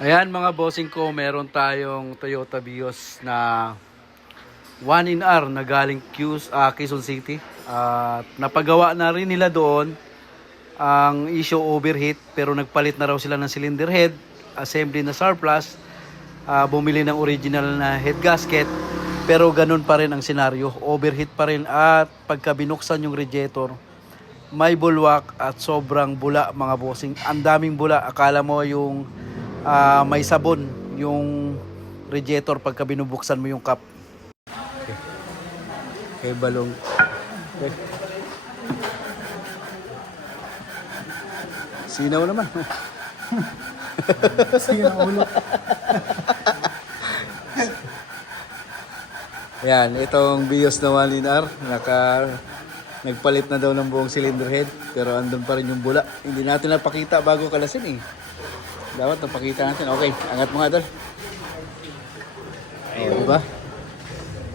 Ayan mga bossing ko, meron tayong Toyota Vios na 1NR na galing Quezon City. At napagawa na rin nila doon ang issue overheat, pero nagpalit na raw sila ng cylinder head, assembly na surplus, bumili ng original na head gasket, pero ganun pa rin ang senaryo, overheat pa rin. At pagka binuksan yung radiator, may bulwak at sobrang bula mga bossing. Ang daming bula, akala mo yung may sabon yung radiator pagka binubuksan mo yung cap. Okay, balong. Okay. Sinaw naman. Sinaw ulo. Yan, itong Vios na 1NR, nagpalit na daw ng buong cylinder head, pero andun pa rin yung bula. Hindi natin napakita bago kalasin eh. Dapat napakita natin. Okay, angat mo nga doon. Oh, diba?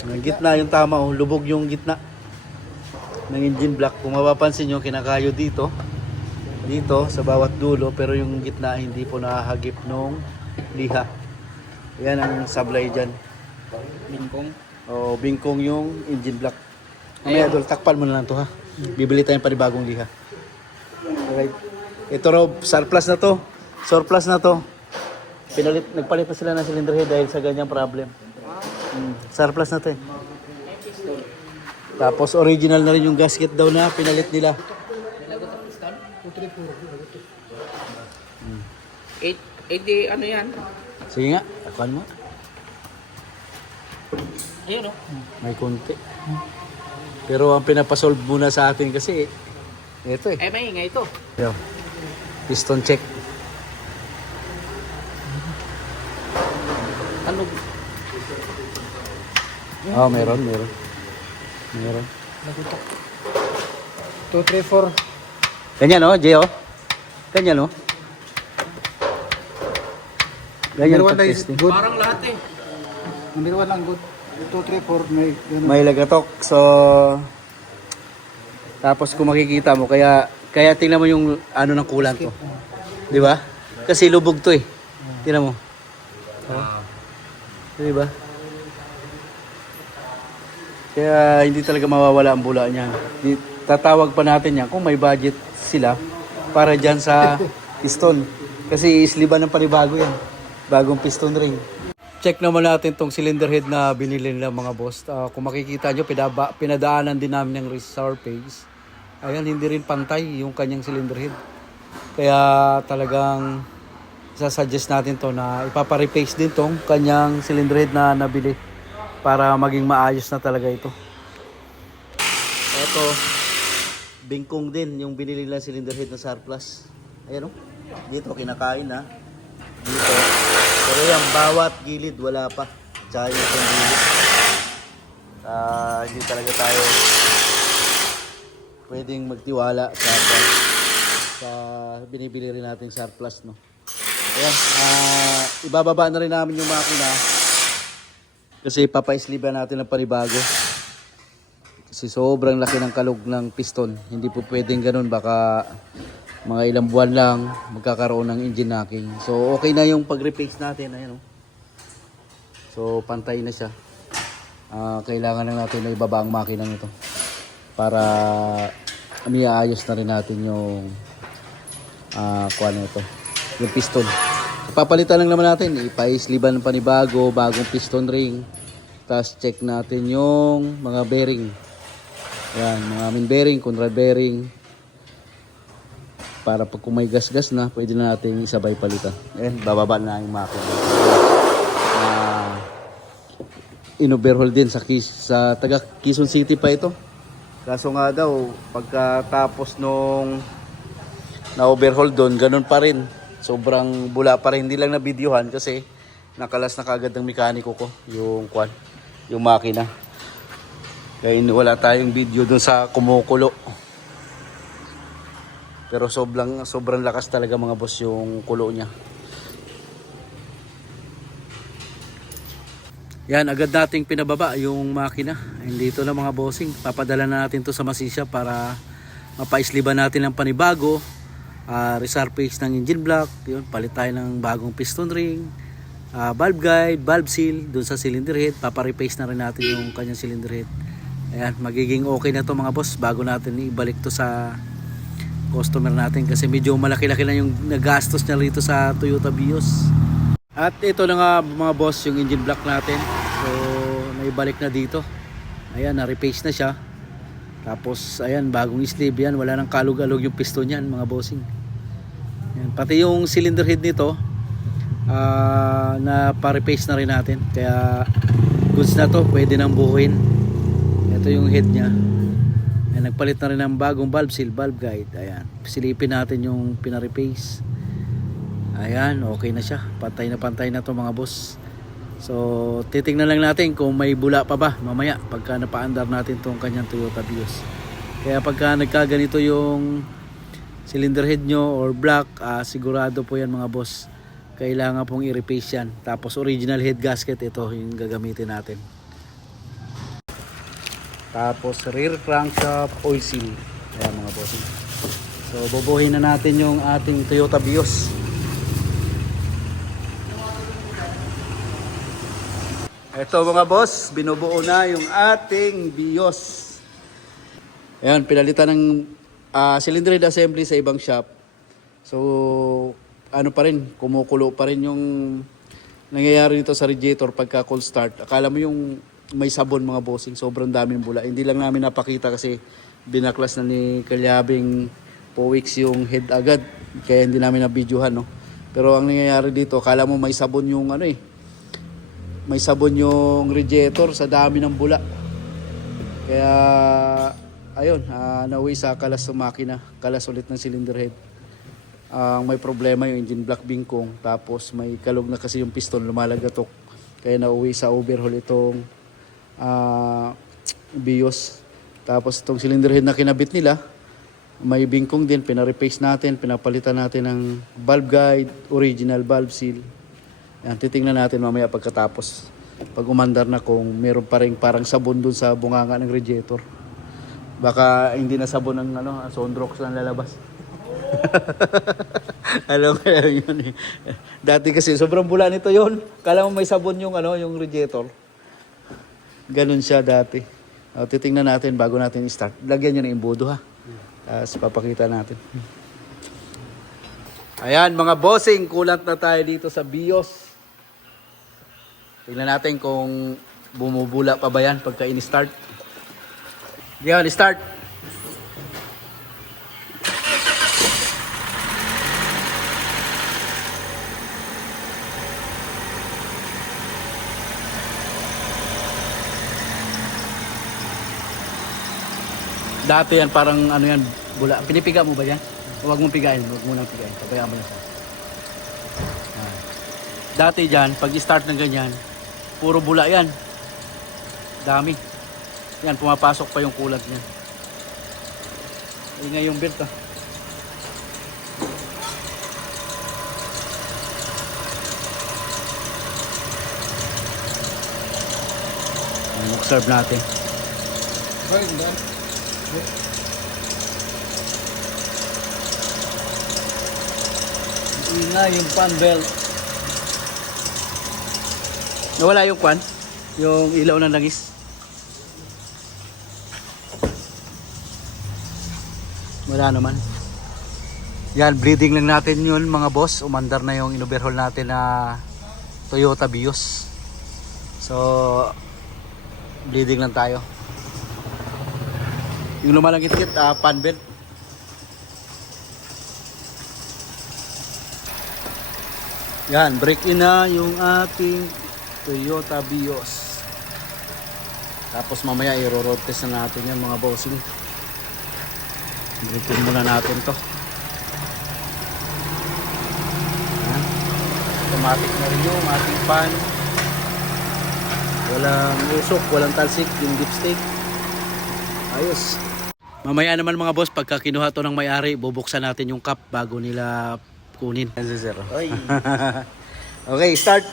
Ang gitna yung tama, oh. Lubog yung gitna ng engine block. Kung mapapansin nyo, kinakayo dito sa bawat dulo, pero yung gitna hindi po nakahagip nung liha. Yan ang sablay dyan. Bingkong. O bingkong yung engine block. Mamaya dol, takpan mo na lang to ha. Bibili tayong panibagong liha. Alright. Ito raw, surplus na to. Surplus na to. Nagpalit pa sila ng cylinder head dahil sa ganyang problem. Surplus na to eh. Tapos original na rin yung gasket daw na pinalit nila. 80 ano yan? Sige nga, takpan mo. Ayun o. May konti. Pero ang pinapasolve muna sa atin kasi ito eh. Maingay ito. Yo. Piston check. Ano? Oh, meron. 2, 3, 4. Ganyan oh, Gio. Ganyan oh. Ganyan Number one pag is testing. good. Parang lahat eh. Number 1 lang good. 2, 3, 4 may ganun. May lagatok. So tapos kung makikita mo, kaya tingnan mo yung ano ng kulang to. 'Di ba? Kasi lubog to eh. Tingnan mo. Oh. 'Di ba? Kaya hindi talaga mawawala ang bula niyan. Tatawag pa natin yan kung may budget sila para dyan sa piston. Kasi isliban ng panibago yan. Bagong piston ring. Check naman natin tong cylinder head na binili nila mga boss. Kung makikita nyo, pinadaanan din namin ng resurface. Ayan, hindi rin pantay yung kanyang cylinder head. Kaya talagang sasuggest natin to na ipapa-replace din tong kanyang cylinder head na nabili para maging maayos na talaga ito. Ito, bingkong din yung binili nila cylinder head na surplus. Ayan o. Dito kinakain na. Dito. Pero yan, bawat gilid wala pa. Tsaka yung itong gilid. Hindi talaga tayo pwedeng magtiwala sa binibili rin nating surplus, no. Ayan, ibababa na rin namin yung makina kasi papaisliban natin ng panibago. Kasi sobrang laki ng kalog ng piston. Hindi po pwedeng ganun. Baka mga ilang buwan lang magkakaroon ng engine knocking. So okay na yung pag-replace natin. Ayan, oh. So pantay na siya. Kailangan na natin na ibaba ang makina nito para miaayos na rin natin yung kuwan nito, yung piston. Papalitan lang naman natin. Ipaisliban ng panibago, bagong piston ring. Tapos check natin yung mga bearing. Ayan, mga main bearing, control bearing. Para pag kung may gas-gas na, pwede na natin isabay palitan. Ayan, bababa na yung makina. In-overhaul din sa taga Quezon City pa ito. Kaso nga daw, pagkatapos nung na-overhaul doon, ganun pa rin. Sobrang bula pa rin. Hindi lang na-videohan kasi nakalas na kagad ng mekaniko ko yung makina. Kaya wala tayong video doon sa kumukulo. Pero sobrang lakas talaga mga boss yung kulo niya. Yan, agad nating pinababa yung makina. Dito na mga bossing. Papadala na natin to sa Masisya para mapaisliban natin ng panibago. resurface ng engine block, yun, palit tayo ng bagong piston ring, valve guide, valve seal dun sa cylinder head, papareplace na rin natin yung kanyang cylinder head. Ayan, magiging okay na to mga boss bago natin ibalik to sa customer natin kasi medyo malaki-laki na yung nagastos niya rito sa Toyota Vios. At ito na nga mga boss yung engine block natin, so naibalik na dito. Ayan, na-replace na siya. Tapos ayan, bagong sleeve yan, wala nang kalug-alog yung piston yan mga bossing. Ayan, pati yung cylinder head nito na pa-replace na rin natin, kaya goods na to, pwede nang buuin. Ito yung head nya. Ayan, nagpalit na rin ng bagong valve seal, valve guide. Ayan, silipin natin yung pina-replace. Ayan, okay na siya, pantay na to mga boss. So titingnan lang natin kung may bula pa ba mamaya pagka napaandar natin tong kanyang Toyota Vios. Kaya pagka nagkaganito yung cylinder head nyo or block, sigurado po yan mga boss, kailangan pong i-replace yan. Tapos original head gasket, ito yung gagamitin natin. Tapos rear crankshaft oil seal. Ayan mga boss. So bubuhin na natin yung ating Toyota Vios. Ito mga boss, binubuo na yung ating Vios. Ayan, pinalitan ng cylinder head assembly sa ibang shop. So, ano pa rin, kumukulo pa rin yung nangyayari dito sa radiator pagka cold start. Akala mo yung may sabon mga bossing, sobrang daming bula. Hindi lang namin napakita kasi binaklas na ni Kalyabing Powix yung head agad. Kaya hindi namin na-videohan, no? Pero ang nangyayari dito, akala mo may sabon yung may sabon yung radiator sa dami ng bula. Kaya ayun, nauwi sa kalas ng makina, kalas ulit ng cylinder head. May problema yung engine block bingkong, tapos may kalog na kasi yung piston, lumalagatok. Kaya nauwi sa overhaul itong Vios. Tapos itong cylinder head na kinabit nila, may bingkong din, pina-replace natin, pinapalitan natin ng valve guide, original valve seal. Yan, titingnan natin mamaya pagkatapos. Pag umandar na kung meron pa rin parang sabon dun sa bunganga ng radiator. Baka hindi na sabon ng Sondrox lang lalabas. Alam ko yun eh. Dati kasi sobrang bula nito yon. Kala mo may sabon yung yung radiator. Ganun siya dati. Titingnan natin bago natin i-start. Lagyan nyo ng imbudo ha. Tapos papakita natin. Ayan mga bossing, kulant na tayo dito sa Vios. Tingnan natin kung bumubula pa ba yan pagka in-start. Yan, start. Dati yan parang yan, bula. Pinipiga mo ba yan? Huwag mong pigain, huwag mo nang pigain. Pabayaan mo na siya. Dati dyan, pag i-start ng ganyan, puro bula yan. Dami. Yan, pumapasok pa yung kulat niya. Ingay yung belt Observe natin. Ingay yung fan belt. Nawala yung kwan? Yung ilaw ng langis? Wala naman. Yan, bleeding lang natin yun mga boss. Umandar na yung in-overhaul natin na Toyota Vios. So, bleeding lang tayo. Yung lumalangit-ngit, fan belt. Yan, break in na yung ating Toyota Vios. Tapos mamaya i-road test na natin yan mga bossing. Break-in muna natin to. Yan. Automatic na rin yung ating pan. Walang usok, walang talsik yung dipstick. Ayos. Mamaya naman mga boss, pagka kinuha to ng may-ari, bubuksan natin yung cup bago nila kunin. Okay, start.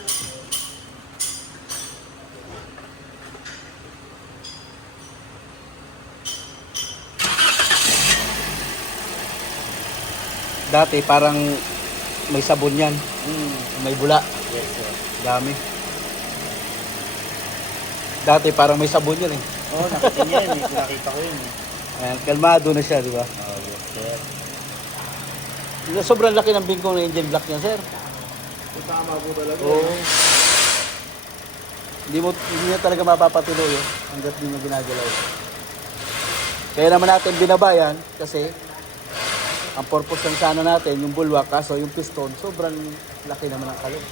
Dati parang may sabon yan. May bula. Yes, sir. Dami. Dati parang may sabon yan eh. Oo, nakita niya yun eh. Nakita ko yun eh. Ayan, kalmado na siya, di ba? Oh, yes, sir. Sobrang laki ng bingkong na engine block niya, sir. Tama po talaga. Oo. Hindi niya talaga mapapatuloy hanggat di niya ginagalaw. Kaya naman natin binabayan kasi ang purpose lang sana natin yung bulwak, kaso yung piston sobrang laki naman ang kalog.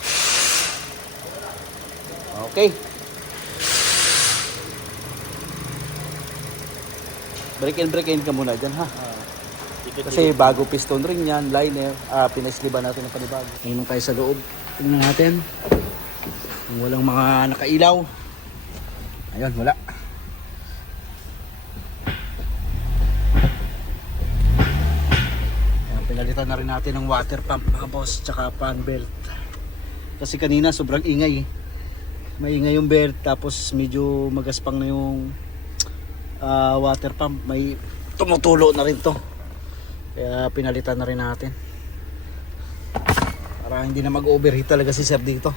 Okay. Break in ka muna dyan, ha? Kasi bago piston ring yan, liner, pinaisliban natin ng panibago. Ngayon tayo sa loob. Tingnan natin. Kung walang mga nakailaw. Ayun, wala. Ayan, pinalitan na rin natin ng water pump, mga boss, tsaka fan belt. Kasi kanina sobrang ingay. Maingay yung belt, tapos medyo magaspang na yung water pump. May tumutulo na rin to. Kaya pinalitan na rin natin. Para hindi na mag-overheat talaga si sir dito.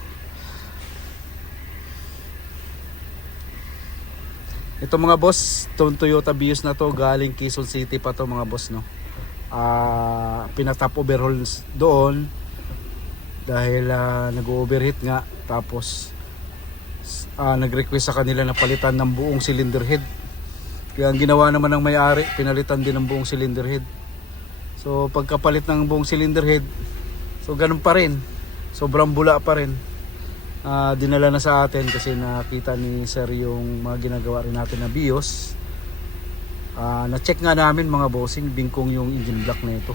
Ito mga boss, itong Toyota Vios na to galing Quezon City pa to mga boss, no. Pinatap overhaul doon dahil nag-overheat nga, tapos nag-request sa kanila na palitan ng buong cylinder head. Kaya ang ginawa naman ng may-ari, pinalitan din ng buong cylinder head. So pagkapalit ng buong cylinder head, so ganun pa rin, sobrang bula pa rin. Dinala na sa atin kasi nakita ni sir yung mga ginagawa rin natin na BIOS. Na-check nga namin mga bossing, bingkong yung engine block na ito.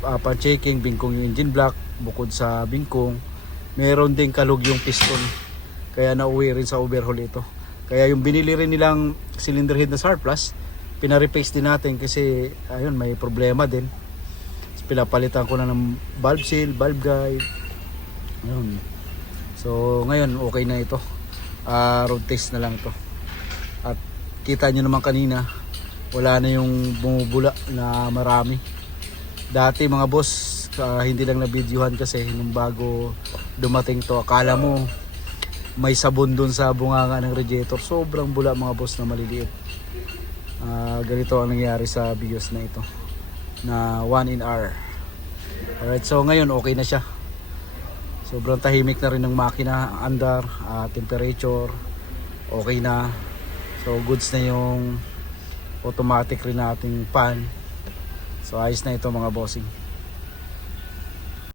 Pa-checking, bingkong yung engine block. Bukod sa bingkong, meron din kalog yung piston. Kaya nauwi rin sa overhaul ito. Kaya yung binili rin nilang cylinder head na surplus, pina-replace din natin kasi ayun, may problema din. Pinapalitan ko na ng valve seal, valve guide. Ayun. So ngayon okay na ito. Road test na lang to. At kita nyo naman kanina, wala na yung bumubula na marami. Dati mga boss, hindi lang na videohan kasi nung bago dumating to, akala mo may sabon dun sa bunganga ng radiator. Sobrang bula mga boss na maliliit. Ganito ang nangyari sa BIOS na ito na 1NR. Alright, so ngayon okay na siya. Sobrang tahimik na rin ng makina, andar, temperature okay na. So goods na yung automatic rin nating fan. So ayos na ito mga bossing.